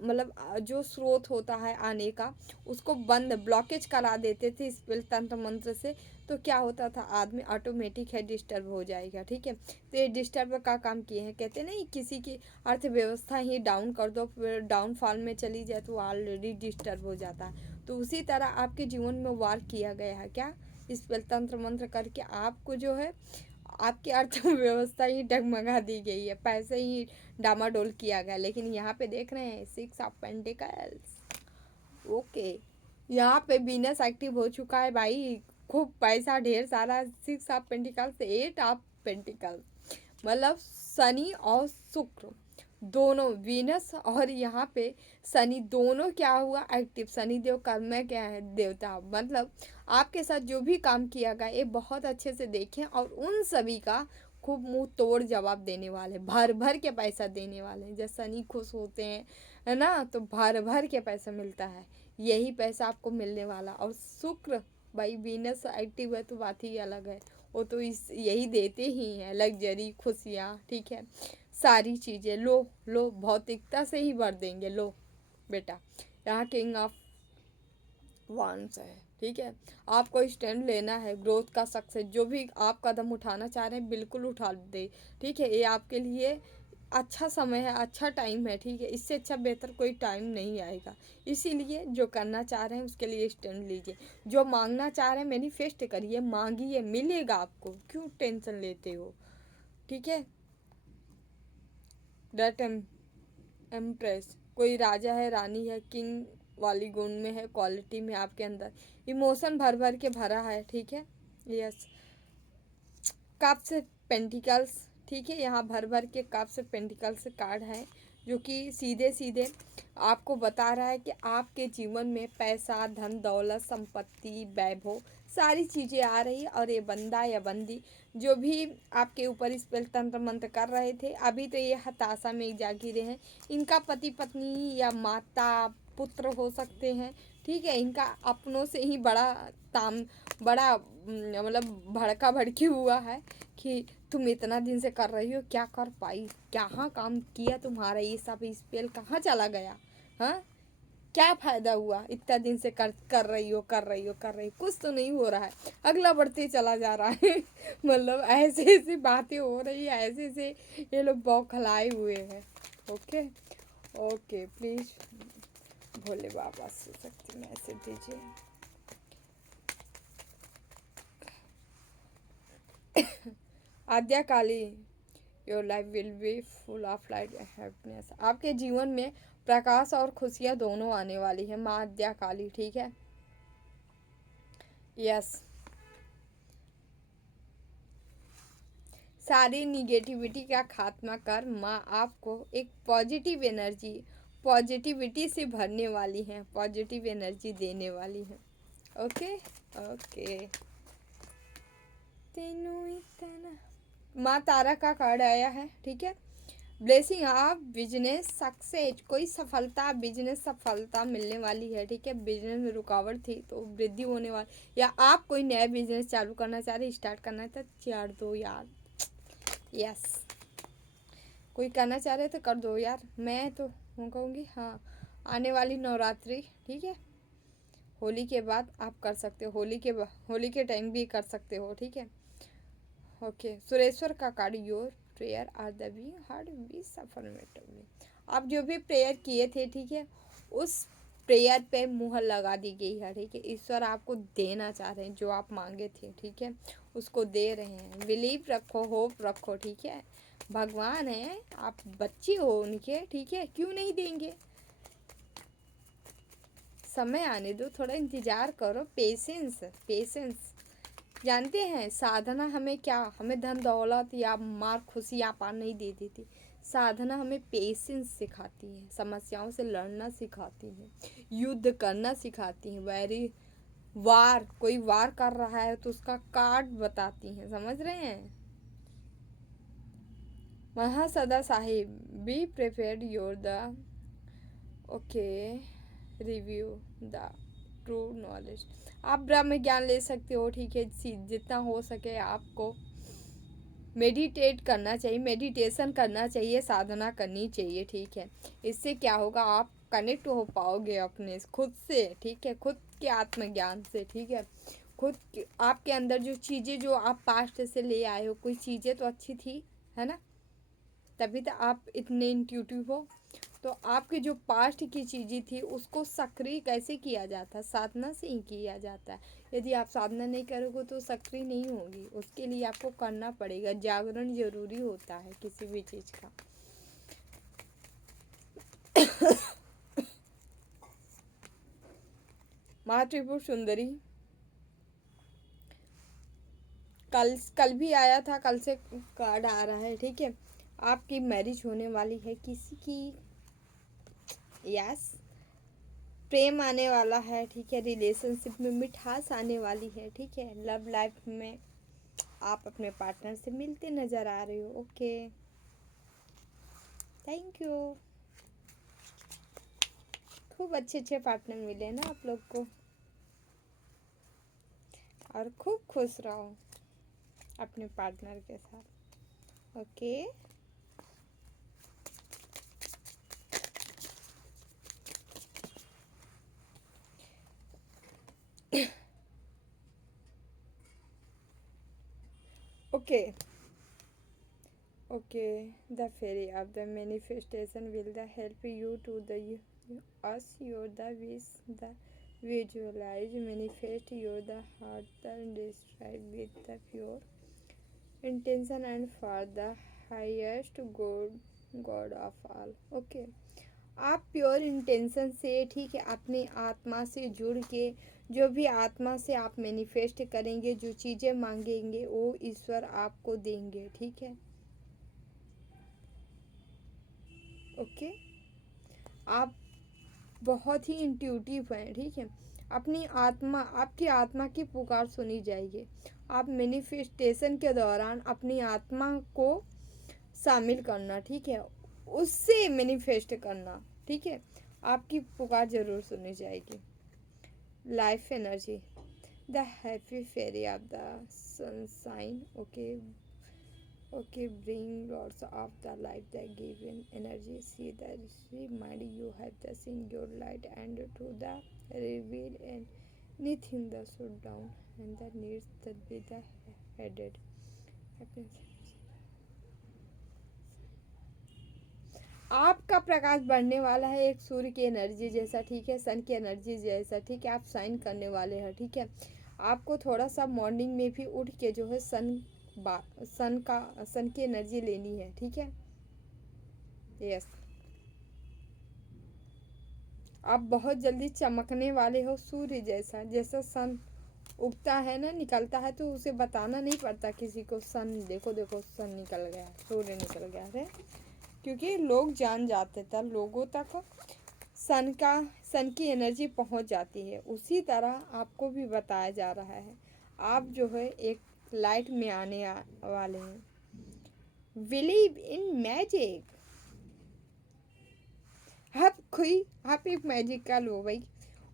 मतलब जो स्रोत होता है आने का, उसको बंद, ब्लॉकेज करा देते थे स्पेल तंत्र मंत्र से। तो क्या होता था, आदमी ऑटोमेटिक है डिस्टर्ब हो जाएगा, ठीक है। तो ये डिस्टर्ब का काम किए हैं, कहते नहीं किसी की अर्थव्यवस्था ही डाउन कर दो, फिर डाउनफॉल में चली जाए तो ऑलरेडी डिस्टर्ब हो जाता है। तो उसी तरह आपके जीवन में वार किया गया है, क्या, इस तंत्र मंत्र करके आपको जो है आपकी अर्थव्यवस्था ही डगमगा दी गई है, पैसे ही डामाडोल किया गया। लेकिन यहाँ पे देख रहे हैं 6 ऑफ पेंटिकल्स, ओके। यहाँ पे बीनस एक्टिव हो चुका है भाई, खूब पैसा ढेर सारा। 6 ऑफ पेंटिकल्स, 8 ऑफ पेंटिकल्स, मतलब शनि और शुक्र दोनों, वीनस और यहाँ पे शनि दोनों क्या हुआ एक्टिव। शनि देव कर्म में क्या है, देवता। मतलब आपके साथ जो भी काम किया गया ये बहुत अच्छे से देखें, और उन सभी का खूब मुंह तोड़ जवाब देने वाले, भर भर के पैसा देने वाले हैं। जब शनि खुश होते हैं, है ना, तो भर भर के पैसा मिलता है, यही पैसा आपको मिलने वाला। और शुक्र भाई, वीनस एक्टिव है तो बात ही अलग है, वो तो इस यही देते ही हैं, लग्जरी, खुशियाँ, ठीक है। सारी चीज़ें लो लो, भौतिकता से ही भर देंगे, लो बेटा। यहाँ किंग ऑफ वांस है, ठीक है। आपको स्टैंड लेना है, ग्रोथ का, सक्सेस, जो भी आप कदम उठाना चाह रहे हैं बिल्कुल उठा दे, ठीक है। ये आपके लिए अच्छा समय है, अच्छा टाइम है, ठीक है। इससे अच्छा बेहतर कोई टाइम नहीं आएगा। इसीलिए जो करना चाह रहे हैं उसके लिए स्टैंड लीजिए, जो मांगना चाह रहे हैं मैनिफेस्ट करिए, मांगिए, मिलेगा आपको, क्यों टेंशन लेते हो, ठीक है। डेट एम्प्रेस, कोई राजा है, रानी है, किंग वाली गुण में है, क्वालिटी में आपके अंदर इमोशन भर भर के भरा है, ठीक है। यस। कप से पेंटिकल्स, ठीक है। यहाँ भर भर के कप से पेंटिकल्स कार्ड है, जो कि सीधे सीधे आपको बता रहा है कि आपके जीवन में पैसा, धन दौलत, संपत्ति, वैभव, सारी चीज़ें आ रही है। और ये बंदा या बंदी जो भी आपके ऊपर स्पेल तंत्र मंत्र कर रहे थे, अभी तो ये हताशा में जा गिरे हैं। इनका पति पत्नी या माता पुत्र हो सकते हैं, ठीक है। इनका अपनों से ही बड़ा मतलब भड़का भड़की हुआ है कि तुम इतना दिन से कर रही हो, क्या कर पाई, कहाँ काम किया तुम्हारा, ये सब स्पेल कहाँ चला गया, हाँ क्या फ़ायदा हुआ, इतना दिन से कर रही हो कर रही हो कर रही हो, कुछ तो नहीं हो रहा है, अगला बढ़ते चला जा रहा है। मतलब ऐसे ऐसी बातें हो रही है, ऐसे ऐसे ये लोग बौखलाए हुए हैं। Okay okay please Bhole Baba से शक्ति मैसेज दीजिए। Adya Kali, your life will be full of light and happiness. आपके जीवन में प्रकाश और खुशियाँ दोनों आने वाली है, माँ आद्या काली, ठीक है। यस, सारी निगेटिविटी का खात्मा कर माँ आपको एक पॉजिटिव एनर्जी, पॉजिटिविटी से भरने वाली है, पॉजिटिव एनर्जी देने वाली है। ओके ओके, तेनू इतना माँ तारा का कार्ड आया है, ठीक है। ब्लेसिंग आप बिजनेस सक्सेस, कोई सफलता, बिजनेस सफलता मिलने वाली है, ठीक है। बिजनेस में रुकावट थी तो वृद्धि होने वाली, या आप कोई नया बिजनेस चालू करना चाह रहे, स्टार्ट करना है तो चार दो यार। यस, कोई करना चाह रहे तो कर दो यार, मैं तो हूँ कहूँगी हाँ। आने वाली नवरात्रि, ठीक है, होली के बाद आप कर सकते हो, होली के टाइम भी कर सकते हो, ठीक है। ओके, सुरेश्वर का card, your prayer are the be heard be affirmatively. आप जो भी प्रेयर किए थे, ठीक है, उस प्रेयर पे मुहर लगा दी गई है, ठीक है। ईश्वर आपको देना चाह रहे हैं, जो आप मांगे थे, ठीक है, उसको दे रहे हैं। बिलीव रखो, होप रखो, ठीक है। भगवान है, आप बच्ची हो उनके, ठीक है, क्यों नहीं देंगे। समय आने दो, थोड़ा इंतज़ार करो, पेशेंस पेशेंस। जानते हैं साधना हमें क्या, हमें धन दौलत या मार खुशियाँ पा नहीं दे देती। साधना हमें पेशेंस सिखाती है, समस्याओं से लड़ना सिखाती है, युद्ध करना सिखाती है। वेरी वार, कोई वार कर रहा है तो उसका कार्ड बताती हैं, समझ रहे हैं। Mahasada Sahib, be prepared your the okay review the true knowledge. आप ब्रह्म ज्ञान ले सकते हो, ठीक है। जितना हो सके आपको मेडिटेट करना चाहिए, मेडिटेशन करना चाहिए, साधना करनी चाहिए, ठीक है। इससे क्या होगा, आप कनेक्ट हो पाओगे अपने खुद से, ठीक है, खुद के आत्मज्ञान से, ठीक है। आपके अंदर जो चीज़ें जो आप पास्ट से ले आए हो, कोई चीज़ें तो अच्छी थी, है ना, तभी तो आप इतने इंट्यूटिव हो। तो आपके जो पास्ट की चीज़ें थी उसको सक्रिय कैसे किया जाता है, साधना से ही किया जाता है। यदि आप साधना नहीं करोगे तो सक्रिय नहीं होगी, उसके लिए आपको करना पड़ेगा, जागरण जरूरी होता है किसी भी चीज़ का। माँ त्रिपुर सुंदरी, कल भी आया था, कल से कार्ड आ रहा है, ठीक है। आपकी मैरिज होने वाली है किसी की, यस, प्रेम आने वाला है, ठीक है। रिलेशनशिप में मिठास आने वाली है, ठीक है। लव लाइफ में आप अपने पार्टनर से मिलते नज़र आ रहे हो। Okay, thank you. खूब अच्छे अच्छे पार्टनर मिले ना आप लोग को, और खूब खुश रहो अपने पार्टनर के साथ। Okay, okay okay, the fairy of the manifestation will the help you to the us your the wish, the visualize, manifest your the heart, the describe with the pure intention and for the highest god of all। Okay, आप pure intention से, ठीक है, अपनी आत्मा से जुड़ के जो भी आत्मा से आप मैनिफेस्ट करेंगे, जो चीज़ें मांगेंगे वो ईश्वर आपको देंगे, ठीक है। ओके, आप बहुत ही इंट्यूटिव हैं, ठीक है। अपनी आत्मा, आपकी आत्मा की पुकार सुनी जाएगी। आप मैनिफेस्टेशन के दौरान अपनी आत्मा को शामिल करना, ठीक है, उससे मैनिफेस्ट करना, ठीक है, आपकी पुकार ज़रूर सुनी जाएगी। Life energy, The happy fairy of the sunshine. Okay, okay, bring lots of the life that give in energy. See the remind you have the seen your light and to the reveal anything the shoot down and the needs that be the headed. आपका प्रकाश बढ़ने वाला है एक सूर्य की energy जैसा, ठीक है, सन की एनर्जी जैसा, ठीक है, आप शाइन करने वाले हैं, ठीक है। आपको थोड़ा सा मॉर्निंग में भी उठ के जो है सन की एनर्जी लेनी है, ठीक है। यस, आप बहुत जल्दी चमकने वाले हो सूर्य जैसा, जैसा सन उगता है ना, निकलता है, तो उसे बताना नहीं पड़ता किसी को, सन देखो देखो सन निकल गया, सूर्य निकल गया है, क्योंकि लोग जान जाते थे, लोगों तक सन की एनर्जी पहुंच जाती है। उसी तरह आपको भी बताया जा रहा है, आप जो है एक लाइट में आने वाले हैं। Believe in magic. आप एक मैजिक का लो भाई।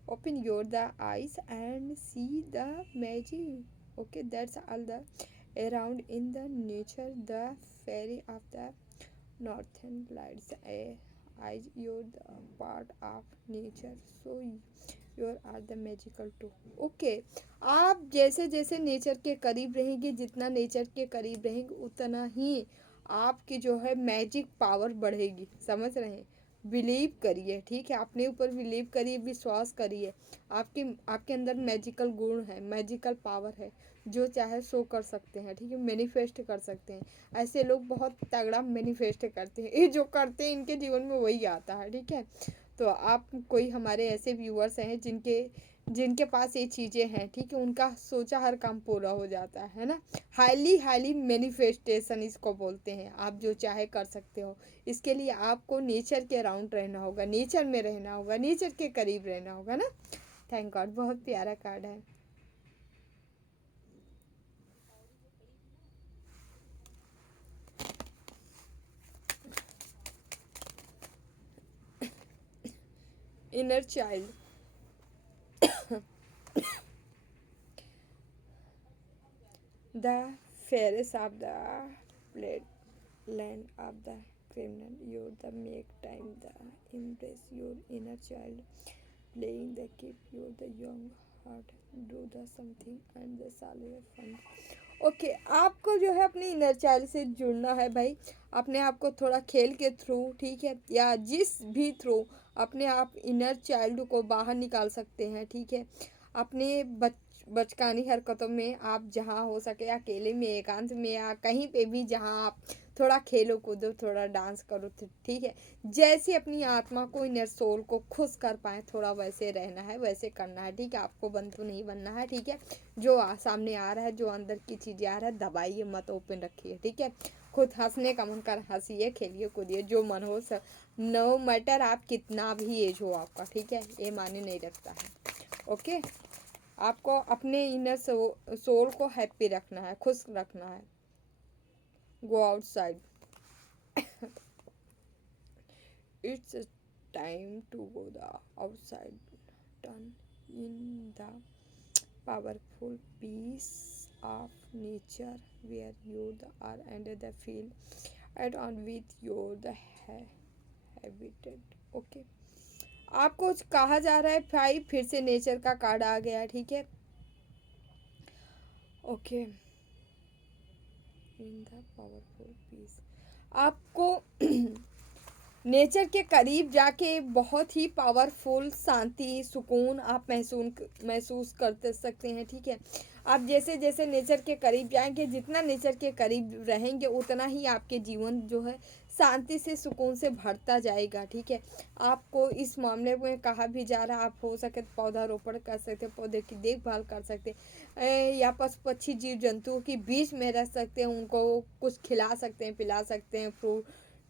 Open your the eyes and see the magic. Okay, that's all the around in the nature the fairy of the northern lights eyes you're the part of nature so you are the magical too. Okay, आप जैसे जैसे nature के करीब रहेंगे, जितना nature के करीब रहेंगे उतना ही आपकी जो है मैजिक पावर बढ़ेगी, समझ रहे हैं। बिलीव करिए, ठीक है, अपने ऊपर बिलीव करिए, विश्वास करिए। आपके अंदर मैजिकल गुण है, मैजिकल पावर है, जो चाहे सो कर सकते हैं, ठीक है, मैनिफेस्ट कर सकते हैं। ऐसे लोग बहुत तगड़ा मैनिफेस्ट करते हैं, ये जो करते हैं इनके जीवन में वही आता है, ठीक है। तो आप कोई हमारे ऐसे व्यूअर्स हैं जिनके जिनके पास ये चीज़ें हैं, ठीक है, उनका सोचा हर काम पूरा हो जाता है ना। हाईली हाईली मैनिफेस्टेशन इसको बोलते हैं। आप जो चाहे कर सकते हो। इसके लिए आपको नेचर के अराउंड रहना होगा, नेचर में रहना होगा, नेचर के करीब रहना होगा ना। थैंक गॉड, बहुत प्यारा कार्ड है। Inner child. The fairest of the land of the criminal, you the make time the embrace your inner child, playing the keep you the young heart, do the something and the salary fun. Okay, आपको जो है अपनी inner child से जुड़ना है भाई, अपने आप को थोड़ा खेल के थ्रू, ठीक है, या जिस भी थ्रू अपने आप इनर चाइल्ड को बाहर निकाल सकते हैं, ठीक है। अपने बचकानी हरकतों में आप जहाँ हो सके, अकेले में, एकांत में, या कहीं पे भी जहाँ आप थोड़ा खेलो कूदो, थोड़ा डांस करो, ठीक है। जैसे अपनी आत्मा को, इनर सोल को खुश कर पाए, थोड़ा वैसे रहना है, वैसे करना है, ठीक है। आपको बंतु नहीं बनना है, ठीक है। जो सामने आ रहा है, जो अंदर की चीज़ें आ रहा है, दबाइए मत, ओपन रखिए, ठीक है। खुद हंसने का मन कर हंसिए, खेलिए कूदिए, जो मन हो सब, नो मैटर आप कितना भी एज हो आपका, ठीक है, ये मायने नहीं रखता है। ओके, आपको अपने इनर सोल को हैप्पी रखना है, खुश रखना है। Go outside. It's time to go the outside, turn in the powerful piece of nature where you are and the feel at on with your the habitat. Okay, आपको कहा जा रहा है भाई, फिर से नेचर का कार्ड आ गया, ठीक है। Okay, in the powerful piece, आपको नेचर के करीब जाके बहुत ही पावरफुल शांति, सुकून आप महसूस करते सकते हैं, ठीक है। आप जैसे जैसे नेचर के करीब जाएंगे, जितना नेचर के करीब रहेंगे, उतना ही आपके जीवन जो है शांति से, सुकून से भरता जाएगा, ठीक है। आपको इस मामले में कहा भी जा रहा है, आप हो सके तो पौधारोपण कर सकते हैं, पौधे की देखभाल कर सकते हैं, या पशु पक्षी जीव जंतुओं के बीच में रह सकते हैं, उनको कुछ खिला सकते हैं, पिला सकते हैं, फ्रूट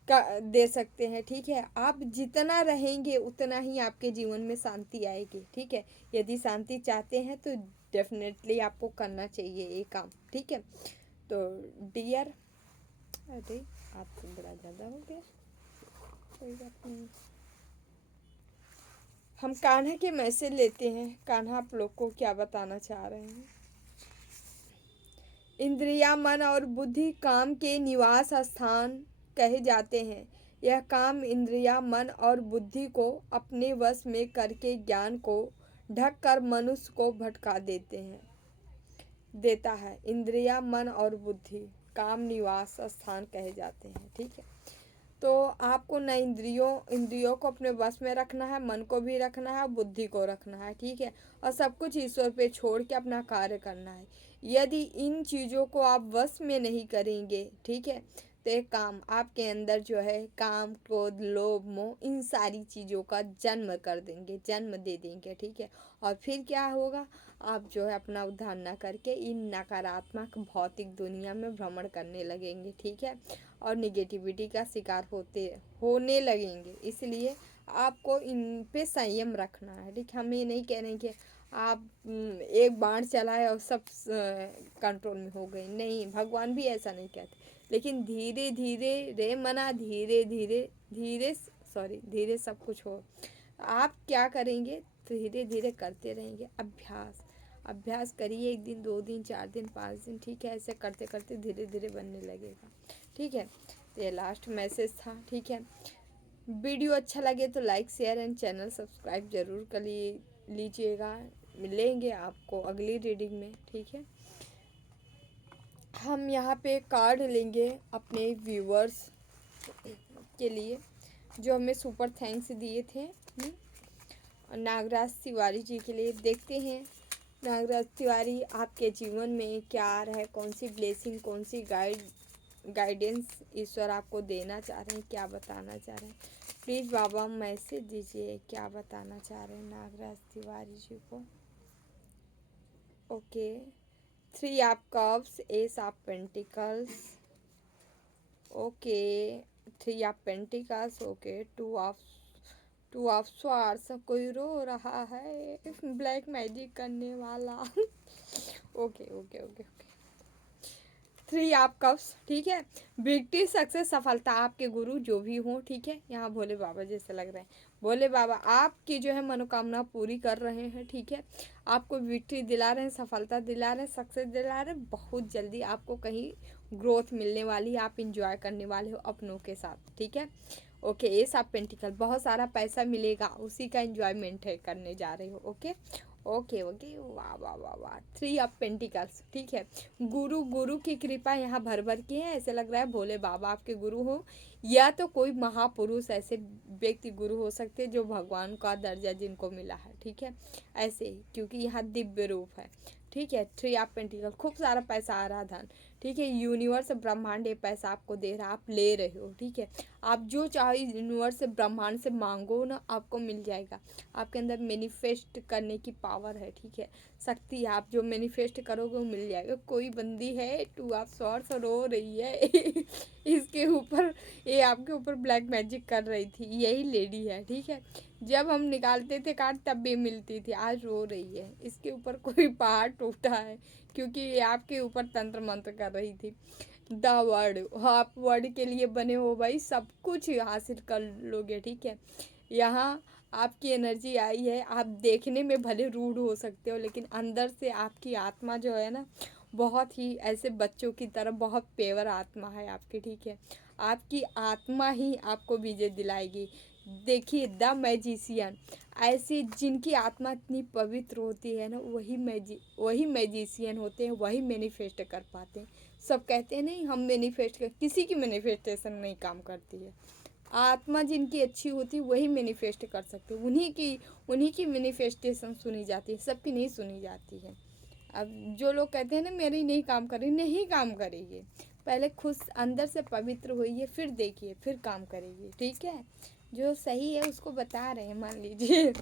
का दे सकते हैं, ठीक है। आप जितना रहेंगे उतना ही आपके जीवन में शांति आएगी, ठीक है। यदि शांति चाहते हैं तो डेफिनेटली आपको करना चाहिए ये काम, ठीक है। तो डियर, अरे आज तो बड़ा ज़्यादा हो गया, कोई बात नहीं। हम कान्हा के मैसेज लेते हैं। कान्हा आप लोग को क्या बताना चाह रहे हैं? इंद्रिया, मन और बुद्धि काम के निवास स्थान कहे जाते हैं। यह काम इंद्रिया, मन और बुद्धि को अपने वश में करके ज्ञान को ढक कर मनुष्य को भटका देता है। इंद्रिया, मन और बुद्धि काम निवास स्थान कहे जाते हैं। ठीक है, तो आपको न इंद्रियों को अपने वश में रखना है, मन को भी रखना है, बुद्धि को रखना है। ठीक है, और सब कुछ ईश्वर पे छोड़ के अपना कार्य करना है। यदि इन चीज़ों को आप वश में नहीं करेंगे, ठीक है, तो एक काम आपके अंदर जो है काम, क्रोध, लोभ, मोह, इन सारी चीज़ों का जन्म कर देंगे, जन्म दे देंगे। ठीक है, और फिर क्या होगा? आप जो है अपना उद्धार न करके इन नकारात्मक भौतिक दुनिया में भ्रमण करने लगेंगे। ठीक है, और निगेटिविटी का शिकार होने लगेंगे। इसलिए आपको इन पे संयम रखना है। ठीक, हम ये नहीं कह रहे कि आप एक बाण चलाए और सब कंट्रोल में हो गए। नहीं, भगवान भी ऐसा नहीं कहते। लेकिन धीरे धीरे रे मना, धीरे धीरे धीरे सब कुछ हो। आप क्या करेंगे? धीरे धीरे करते रहेंगे। अभ्यास करिए, 1 दिन, 2 दिन, 4 दिन, 5 दिन। ठीक है, ऐसे करते करते धीरे धीरे बनने लगेगा। ठीक है, तो ये लास्ट मैसेज था। ठीक है, वीडियो अच्छा लगे तो like, share and channel subscribe जरूर कर लीजिएगा। मिलेंगे आपको अगली रीडिंग में। ठीक है, हम यहाँ पे कार्ड लेंगे अपने व्यूअर्स के लिए जो हमें सुपर थैंक्स दिए थे। नागराज तिवारी जी के लिए देखते हैं नागराज तिवारी आपके जीवन में क्या आ रहा है, कौन सी ब्लेसिंग, कौन सी गाइडेंस ईश्वर आपको देना चाह रहे हैं, क्या बताना चाह रहे हैं। प्लीज़ बाबा मैसेज दीजिए, क्या बताना चाह रहे हैं नागराज तिवारी जी को। Okay, 3 of cups, S of pentacles, okay, 3 of pentacles, okay, 2 of swords, कोई रो रहा है, ब्लैक मैजिक करने वाला। Okay okay okay okay, 3 of cups. ठीक है, विक्ट्री, सक्सेस, सफलता आपके गुरु जो भी हो। ठीक है, यहाँ भोले बाबा जैसे लग रहे हैं। भोले बाबा आपकी जो है मनोकामना पूरी कर रहे हैं। ठीक है, आपको विक्ट्री दिला रहे हैं, सफलता दिला रहे हैं, सक्सेस दिला रहे हैं। बहुत जल्दी आपको कहीं ग्रोथ मिलने वाली, आप इंजॉय करने वाले हो अपनों के साथ। ठीक है, ओके, एस ऑफ पेंटिकल, बहुत सारा पैसा मिलेगा, उसी का इंजॉयमेंट है करने जा रहे हो। ओके ओके ओके, वाह वाह वाह वाह, 3 ऑफ पेंटिकल्स। ठीक है, गुरु की कृपा यहाँ भर भर की है। ऐसे लग रहा है भोले बाबा आपके गुरु हो, या तो कोई महापुरुष ऐसे व्यक्ति गुरु हो सकते हैं जो भगवान का दर्जा जिनको मिला है। ठीक है, ऐसे ही, क्योंकि यहाँ दिव्य रूप है। ठीक है, 3 ऑफ पेंटिकल, खूब सारा पैसा आ रहा, धन। ठीक है, यूनिवर्स ब्रह्मांड ये पैसा आपको दे रहा है, आप ले रहे हो। ठीक है, आप जो चाहो यूनिवर्स से, ब्रह्मांड से मांगो ना, आपको मिल जाएगा। आपके अंदर मैनिफेस्ट करने की पावर है। ठीक है, शक्ति है, आप जो मैनिफेस्ट करोगे वो मिल जाएगा। कोई बंदी है 2 ऑफ स्वॉर्ड्स रो रही है इसके ऊपर, ये आपके ऊपर ब्लैक मैजिक कर रही थी, यही लेडी है। ठीक है, जब हम निकालते थे कार्ड तब भी मिलती थी, आज रो रही है। इसके ऊपर कोई पहाड़ टूटा है, क्योंकि ये आपके ऊपर तंत्र मंत्र कर रही थी। द वर्ड, आप वर्ड के लिए बने हो भाई, सब कुछ हासिल कर लोगे। ठीक है, यहाँ आपकी एनर्जी आई है। आप देखने में भले रूड हो सकते हो, लेकिन अंदर से आपकी आत्मा जो है ना, बहुत ही ऐसे बच्चों की तरह बहुत पेवर आत्मा है आपकी। ठीक है, आपकी आत्मा ही आपको विजय दिलाएगी। देखिए, द मैजिशियन, ऐसे जिनकी आत्मा इतनी पवित्र होती है ना, वही मैजिशियन होते हैं, वही मैनिफेस्ट कर पाते हैं। सब कहते हैं नहीं हम मैनिफेस्ट कर, किसी की मैनिफेस्टेशन नहीं काम करती है। आत्मा जिनकी अच्छी होती है वही मैनिफेस्ट कर सकते हैं, उन्हीं की मैनिफेस्टेशन सुनी जाती है, सबकी नहीं सुनी जाती है। अब जो लोग कहते हैं ना मेरी नहीं काम कर रही, नहीं काम करेगी। पहले खुद अंदर से पवित्र होइए, फिर देखिए, फिर काम करेगी। ठीक है, जो सही है उसको बता रहे हैं, मान लीजिए।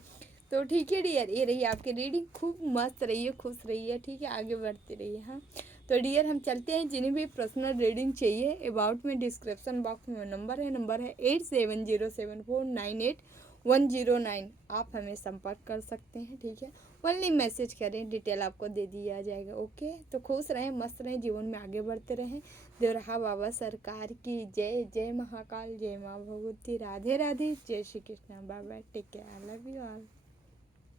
तो ठीक है डियर, ये रही आपकी रीडिंग। खूब मस्त रहिए, खुश रहिए। ठीक है, आगे बढ़ते रहिए। हाँ, तो डियर हम चलते हैं। जिन्हें भी पर्सनल रीडिंग चाहिए, अबाउट में डिस्क्रिप्शन बॉक्स में नंबर है 8707498109। आप हमें संपर्क कर सकते हैं। ठीक है, ओनली मैसेज करें, डिटेल आपको दे दिया जाएगा। ओके, तो खुश रहें, मस्त रहें, जीवन में आगे बढ़ते रहें। देवराहा बाबा सरकार की जय। जय महाकाल, जय माँ भगवती, राधे राधे, जय Shri Krishna. Bye bye, take care, I love you all.